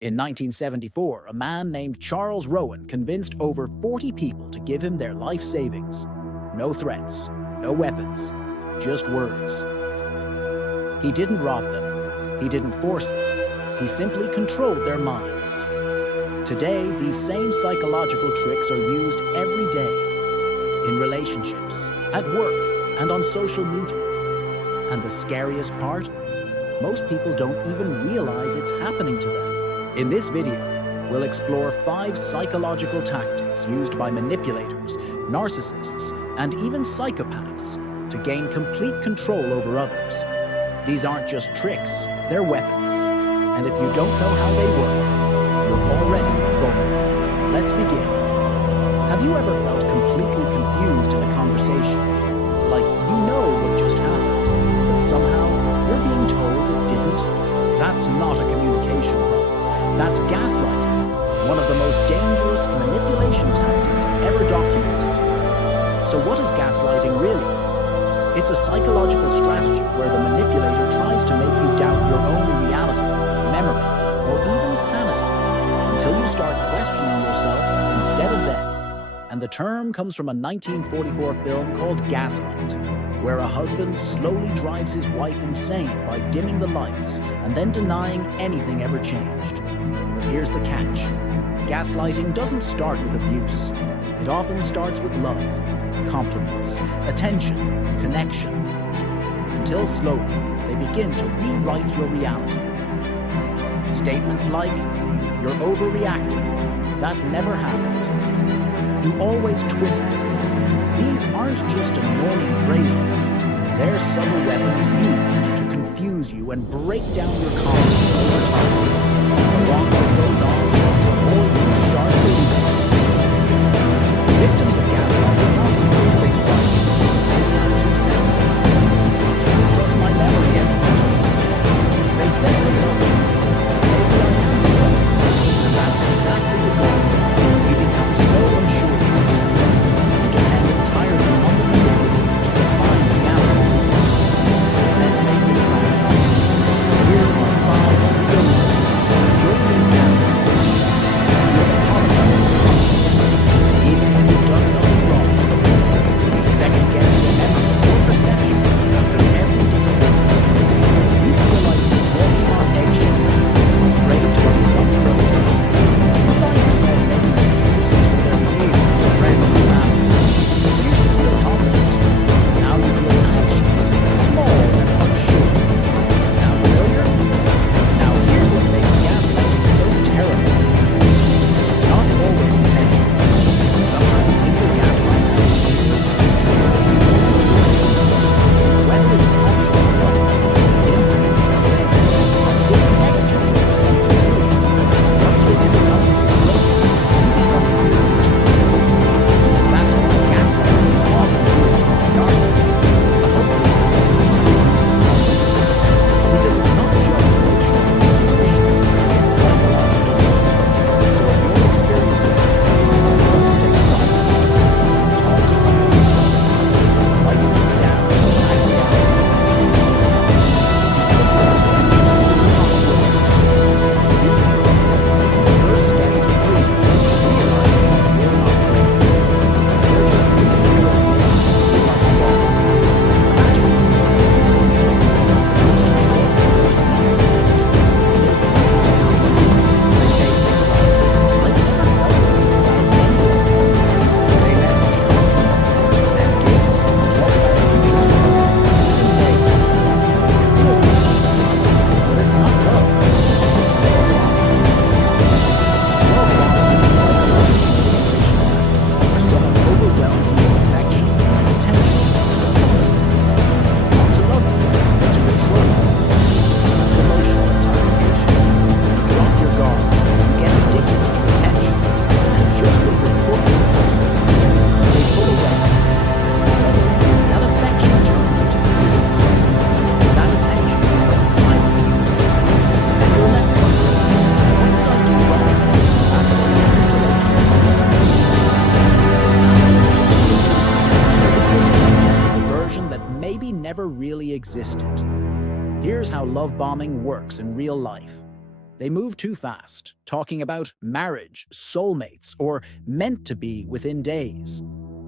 In 1974, a man named Charles Rowan convinced over 40 people to give him their life savings. No threats, no weapons, just words. He didn't rob them. He didn't force them. He simply controlled their minds. Today, these same psychological tricks are used every day in relationships, at work, and on social media. And the scariest part? Most people don't even realize it's happening to them. In this video, we'll explore 5 psychological tactics used by manipulators, narcissists, and even psychopaths to gain complete control over others. These aren't just tricks, they're weapons. And if you don't know how they work, you're already vulnerable. Let's begin. Have you ever felt completely confused in a conversation? Like you know what just happened, but somehow you're being told it didn't? That's not a communication problem. That's gaslighting, one of the most dangerous manipulation tactics ever documented. So what is gaslighting really? It's a psychological strategy where the manipulator tries to make you doubt your own reality, memory, or even sanity, until you start questioning yourself instead of them. And the term comes from a 1944 film called Gaslight, where a husband slowly drives his wife insane by dimming the lights and then denying anything ever changed. But here's the catch. Gaslighting doesn't start with abuse. It often starts with love, compliments, attention, connection, until slowly they begin to rewrite your reality. Statements like, "You're overreacting," "That never happened," "You always twist things." These aren't just annoying phrases. They're subtle weapons used to confuse you and break down your confidence over time. The longer it goes on, the more you start believing. Victims of gaslighting often say things like, "Maybe I'm too sensitive. Can't trust my memory anymore. They said they love me. Maybe I am the one." And that's exactly the goal. You become so unsure of yourself. You depend entirely on the manipulator to define reality. Let's make this practical. Here are 5 real ways you're being gaslighted. You'll apologize to yourself, even when you've done nothing wrong. You second-guess your memory or perception after every disappointment. You feel like you're walking on eggshells, afraid to accept the other person. You find yourself making excuses for their behavior to friends and family. You used to feel confident. Now you feel anxious, small, and unsure. Sound familiar? Now here's what makes gaslighting so terrifying. It's not always intentional. Sometimes people gaslight you. Whether it's conscious or not, the impact is the same. It disconnects you from your sense of truth. Once your independence is broken, you become easy to control. That's why gaslighting is often linked to narcissists, manipulatives, and abusive. Because it's not just emotional manipulation, it's psychological. So if you're experiencing this, don't stay silent. Talk to someone you trust. Write things down to act it out. If your perception is not good, to be the first step to freedom is realizing that you're not crazy. You're just really good at making you feel like you are. Imagine meeting someone who's the most important person you know. They feel to you how nice. They say things like, "I've never felt this way about anyone." They message constantly, send gifts, talk about the future together, even dates. It feels magical, but it's not love. It's love bombing. Love bombing is a psychological manipulation tactic where someone overwhelms you with affection, attention, and promises. Not to love you, but to control you. It's emotional intoxication. You drop your guard, you get addicted to the attention, and just when you're fully hooked, they pull away. And suddenly, that affection turns into criticism. That attention becomes silence. And you're left wondering, what did I do wrong? That's what manipulation is. A version that maybe never really existed. Here's how love bombing works in real life. They move too fast, talking about marriage, soulmates, or meant to be within days.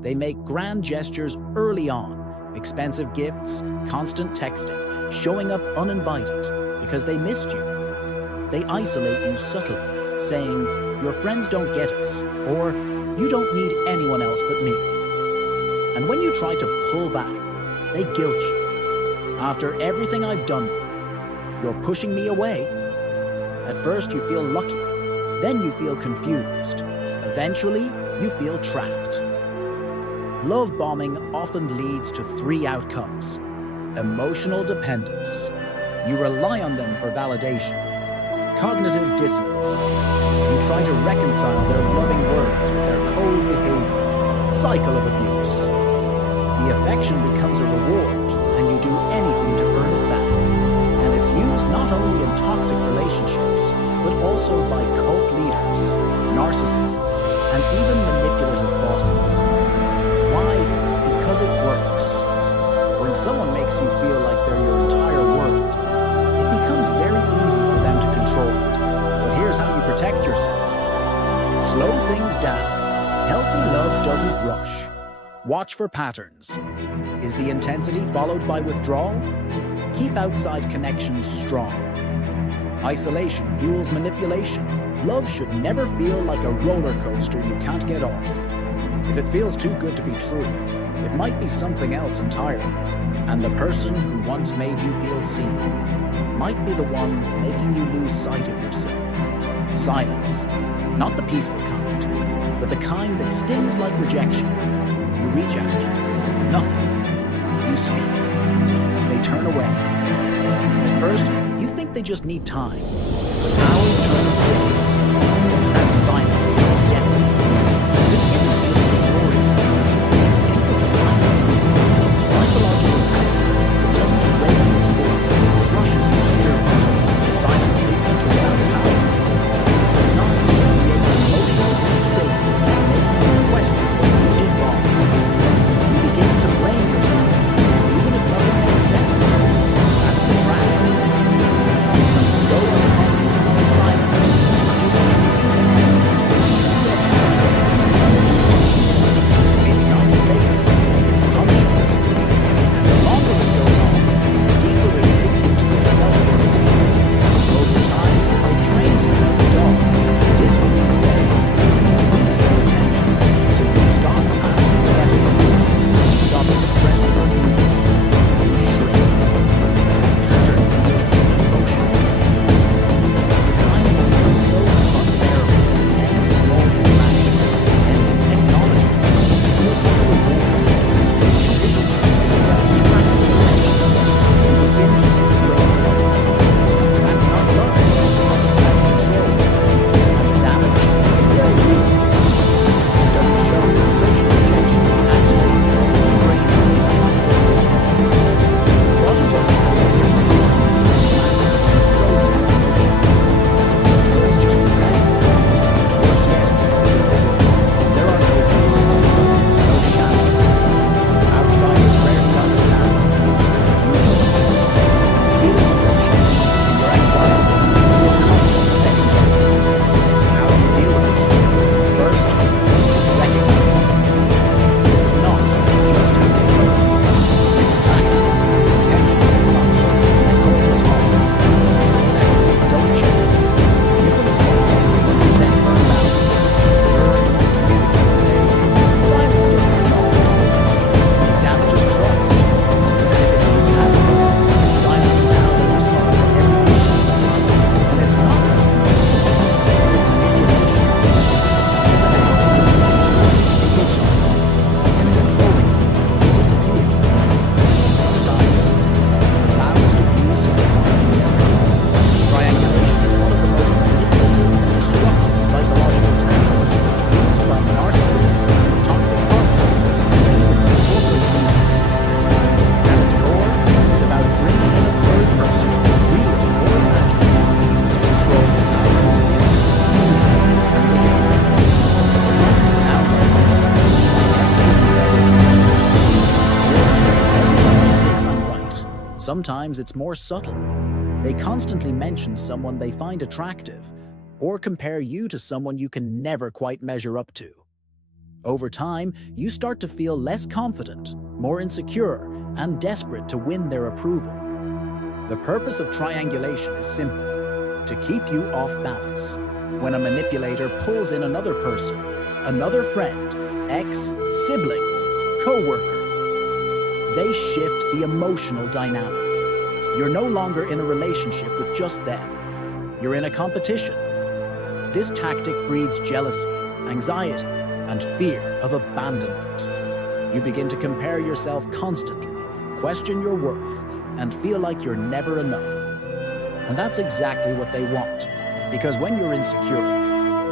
They make grand gestures early on, expensive gifts, constant texting, showing up uninvited because they missed you. They isolate you subtly, saying, "Your friends don't get us," or "You don't need anyone else but me." And when you try to pull back, they guilt you. "After everything I've done for you, you're pushing me away." At first you feel lucky, then you feel confused. Eventually, you feel trapped. Love bombing often leads to 3 outcomes. Emotional dependence. You rely on them for validation. Cognitive dissonance. You try to reconcile their loving words with their cold behavior. Cycle of abuse. The affection becomes a reward, and you do anything to earn it back. And it's used not only in toxic relationships, but also by cult leaders, narcissists, and even manipulative bosses. Why? Because it works. When someone makes you feel like they're your entire world, it becomes very easy for them to control it. But here's how you protect yourself. Slow things down. Healthy love doesn't rush. Watch for patterns. Is the intensity followed by withdrawal? Keep outside connections strong. Isolation fuels manipulation. Love should never feel like a roller coaster you can't get off. If it feels too good to be true, it might be something else entirely. And the person who once made you feel seen might be the one making you lose sight of yourself. Silence. Not the peaceful kind, but the kind that stings like rejection. You reach out. Nothing. You speak. They turn away. At first, you think they just need time. But hours turn into days. And silence becomes deafening. This isn't just ignoring someone. It is the silent truth. The psychological tactic that doesn't raise its voice but crushes your spirit. The silent treatment is about power. It's designed to create emotional instability, making you question what you did wrong. You begin to blame yourself, even if nothing makes sense. That's the trap. You become so uncomfortable with silence that you can't do anything to end it. It's not space, it's punishment. And the longer it goes on, the deeper it digs into your self-worth. Over time, it trains you like a dog, disciplines them, and you lose their attention. So you stop asking questions, you stop expressing your feelings, you shrink. This pattern creates an emotional dependence. The silence becomes so unbearable that any small interaction, any acknowledgement, feels like a reward. It's like scraps of attention. You begin to crave love. That's not love. That's control. And the damage, it's very real. Studies show that social rejection activates the same brain regions as physical pain. The body doesn't have a difference between being slapped and frozen in emotion. It's just the same. Worse yet, it's invisible. There are no bruises, no shadows. Outsiders rarely understand. You know it. Feel it rejection, and your anxiety, your constant second guessing. So how do you deal with it? First, recognize it. This is not just how they work. It's a tactic, intentional, and comes hard. Second, don't chase. Give them space. Send them out. Third, communicate. Say, silence doesn't solve problems. It damages trust. And if it keeps happening, silence is how they respond to every issue. And it's not just it's manipulation. It's an act of and a controlling, disappearing. And sometimes, the loudest abuse is the one you never hear. Triangulation is one of the most manipulative and destructive psychological tactics used by narcissists, toxic partners, and even corporate leaders. At its core, it's about bringing in a third person, real or imagined, to control how you think, feel, and behave. It might sound like this, but that's the reality. Everyone else thinks I'm right. Sometimes it's more subtle. They constantly mention someone they find attractive or compare you to someone you can never quite measure up to. Over time, you start to feel less confident, more insecure, and desperate to win their approval. The purpose of triangulation is simple: to keep you off balance. When a manipulator pulls in another person, another friend, ex, sibling, co-worker, they shift the emotional dynamic. You're no longer in a relationship with just them. You're in a competition. This tactic breeds jealousy, anxiety, and fear of abandonment. You begin to compare yourself constantly, question your worth, and feel like you're never enough. And that's exactly what they want, because when you're insecure,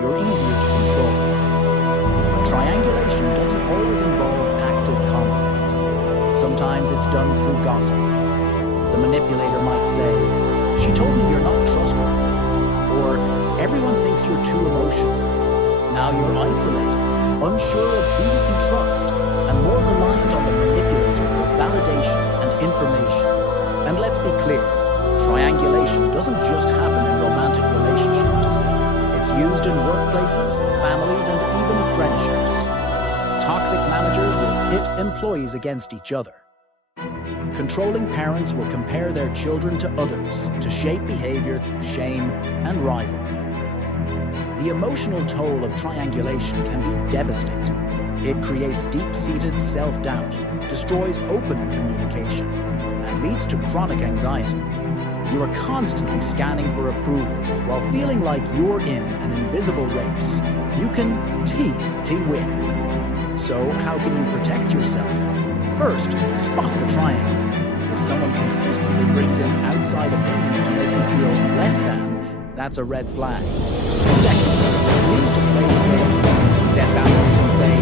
you're easier to control. But triangulation doesn't always involve active conflict. Sometimes it's done through gossip. The manipulator might say, "She told me you're not trustworthy," or "Everyone thinks you're too emotional." Now you're isolated, unsure of who you can trust, and more reliant on the manipulator for validation and information. And let's be clear, triangulation doesn't just happen in romantic relationships. It's used in workplaces, families, and even friendships. Toxic managers will pit employees against each other. Controlling parents will compare their children to others to shape behavior through shame and rivalry. The emotional toll of triangulation can be devastating. It creates deep-seated self-doubt, destroys open communication, and leads to chronic anxiety. You are constantly scanning for approval while feeling like you're in an invisible race. You can win. So how can you protect yourself? First, spot the triangle. If someone consistently brings in outside opinions to make you feel less than, that's a red flag. Second, refuse to play the game. Set boundaries and say,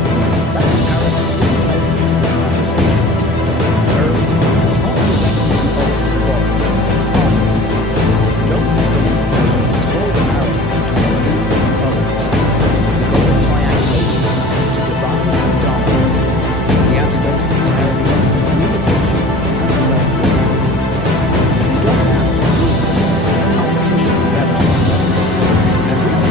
"That comparison isn't helpful to this conversation." Third, talk directly to others involved, if possible. Don't let the manipulator control the narrative between you and others. The goal of triangulation is to divide and dominate. The antidote is clarity, communication, and self-worth. You don't have to prove yourself in a competition with others. And real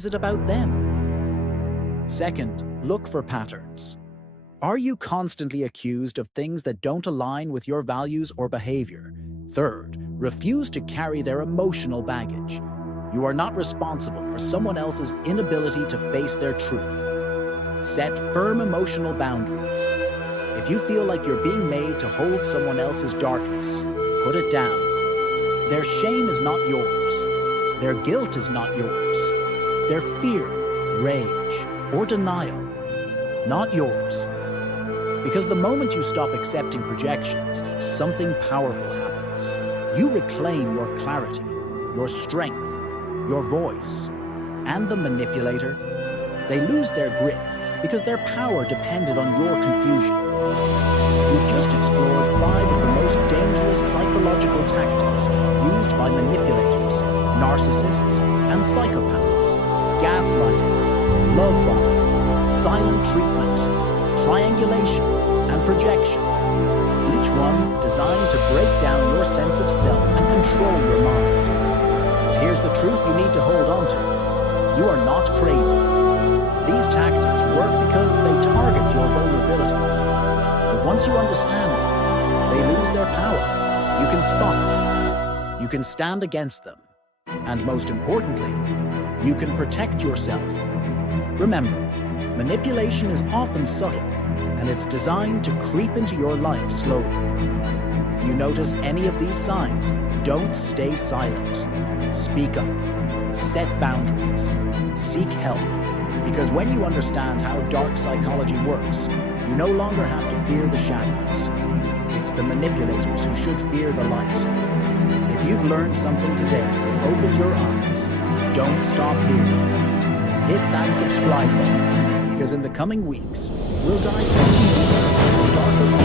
is it about them? Second, look for patterns. Are you constantly accused of things that don't align with your values or behavior? Third, refuse to carry their emotional baggage. You are not responsible for someone else's inability to face their truth. Set firm emotional boundaries. If you feel like you're being made to hold someone else's darkness, put it down. Their shame is not yours. Their guilt is not yours. Their fear, rage, or denial, not yours. Because the moment you stop accepting projections, something powerful happens. You reclaim your clarity, your strength, your voice. And the manipulator, they lose their grip because their power depended on your confusion. We've just explored 5 of the most dangerous psychological tactics used by manipulators, narcissists, and psychopaths. Gaslighting, love bombing, silent treatment, triangulation, and projection. Each one designed to break down your sense of self and control your mind. But here's the truth you need to hold on to. You are not crazy. These tactics work because they target your vulnerabilities. But once you understand them, they lose their power. You can spot them. You can stand against them. And most importantly, you can protect yourself. Remember, manipulation is often subtle, and it's designed to creep into your life slowly. If you notice any of these signs, don't stay silent. Speak up. Set boundaries. Seek help. Because when you understand how dark psychology works, you no longer have to fear the shadows. It's the manipulators who should fear the light. If you've learned something today that opened your eyes, don't stop here. Hit that subscribe button, because in the coming weeks, we'll dive into darker